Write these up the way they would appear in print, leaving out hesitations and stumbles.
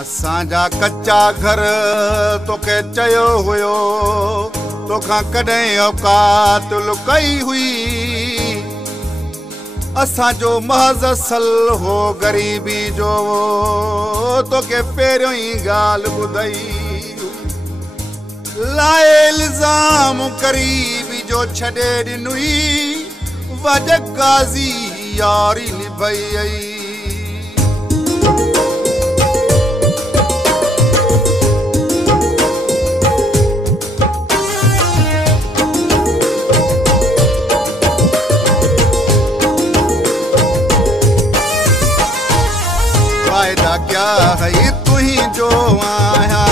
असांजा कच्चा घर तोखे चयो हुयो, तोखां कॾहिं औकात लुकाई हुई। असांजो महज़ असल हो ग़रीबी जो, तोखे पहिरियों ई ॻाल्हि ॿुधाई। लाए इल्ज़ाम क़रीबी जो छॾे ॾिनुई, वॼ क़ाज़ी यारी निभई। वायदा क्या है तू ही जो आया,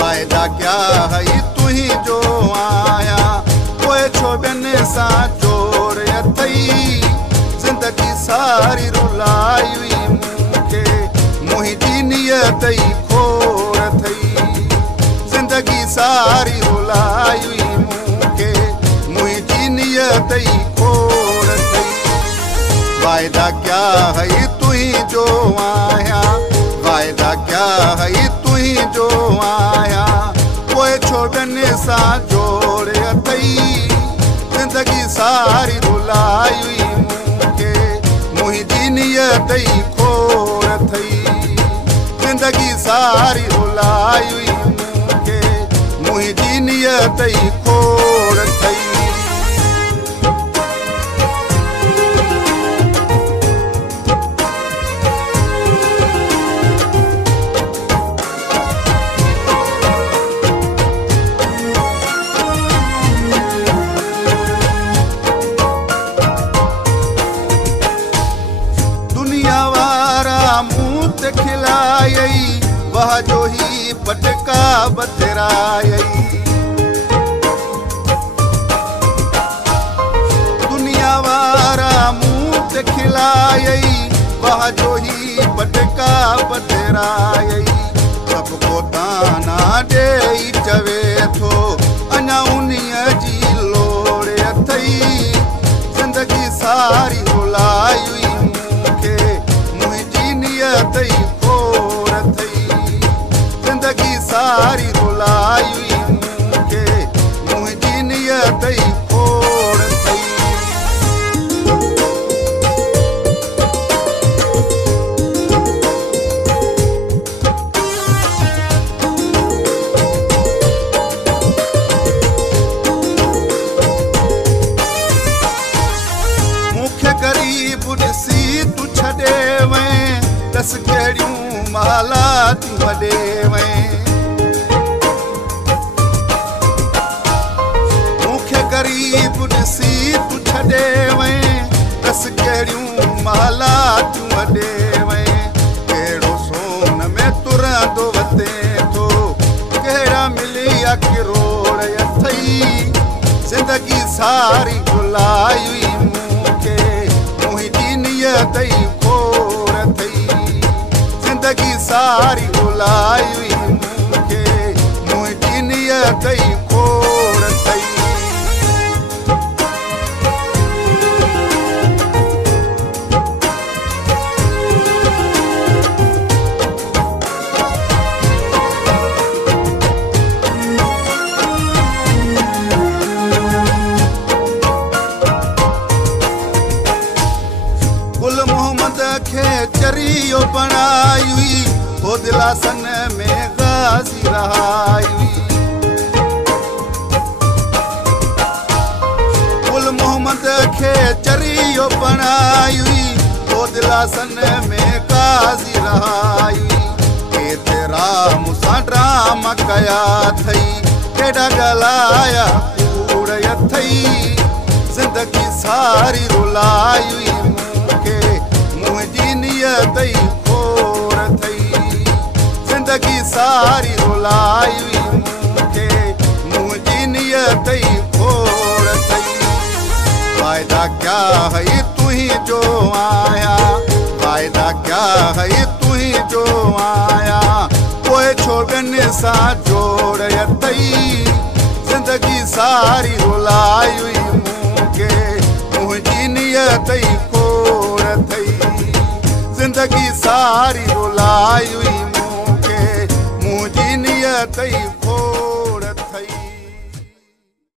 वायदा क्या है तू ही जो आया। कोई छो ॿियनि सां जोड़ अथई, ज़िंदगी सारी रुलाई हुई मूंखे, मुंहिंजी नियत ई खोड़ अथई। ज़िंदगी सारी रुलाई हुई मूंखे, मुंहिंजी नियत ई खोड़ अथई। वायदा क्या है तू ही जो आया, वायदा क्या है तू ही जो आया। कोई छो ॿियनि सां जोड़ अथई, ज़िंदगी सारी रुलाई हुई मूंखे, मुंहिंजी नियत ई खोड़ अथई। ज़िंदगी सारी रुलाई हुई मूंखे, मुंहिंजी नियत ई खोड़ अथई। खिलाई वह जो ही पटका बतराई। दुनिया वारा मुँह खिलाई वह जो ही पटका बतराई। सबको ताना दे चवे थो, अञा उन्हीअ जी लोड़ अथई। ज़िंदगी सारी रुलाई हुई मूंखे, मुंहिंजी नियत ई खोड़ अथई। ज़िंदगी सारी रुलाई हुई मूंखे, मुंहिंजी नियत ई खोड़ अथई। मूंखे ग़रीब ॾिसी तूं छॾे वएं, दस कहिड़ियूं माला तूं वॾे वएं। मूंखे ग़रीब ॾिसी तूं छॾे वएं, दस कहिड़ियूं माला तूं वॾे वएं। कहिड़ो सोन में तुरंदो वते थो, कहिड़ा मिलिया किरोड़ अथई। ज़िंदगी सारी रुलाई हुई मूंखे, मुंहिंजी नियत ई खोड़ अथई। ज़िंदगी सारी रुलाई हुई मूंखे, मुंहिंजी नियत ई खोड़ अथई। गुल मोहम्मद खे चरियो बणाई हुई, हो दिलासन में गाज़ी रहाई हुई। गुल मोहम्मद खे चरियो बणाई हुई, हो दिलासन में गाज़ी रहाई हुई। केतिरा मूंसां ड्रामा कया अथई, केॾा ॻाल्हाया कूड़ अथई। ज़िंदगी सारी रुलाई हुई मूंखे, मुंहिंजी नियत ई खोड़ अथई। ज़िंदगी सारी रुलाई हुई मूंखे, मुंहिंजी नियत ई खोड़ अथई। वायदा क्या है तू ही जो आया, वायदा क्या है तू ही जो आया। कोई छो ॿियनि सां जोड़ अथई, ज़िंदगी सारी रुलाई हुई मूंखे, मुंहिंजी नियत ई खोड़ अथई। ज़िंदगी सारी रुलाई हुई मूंखे, अथई खो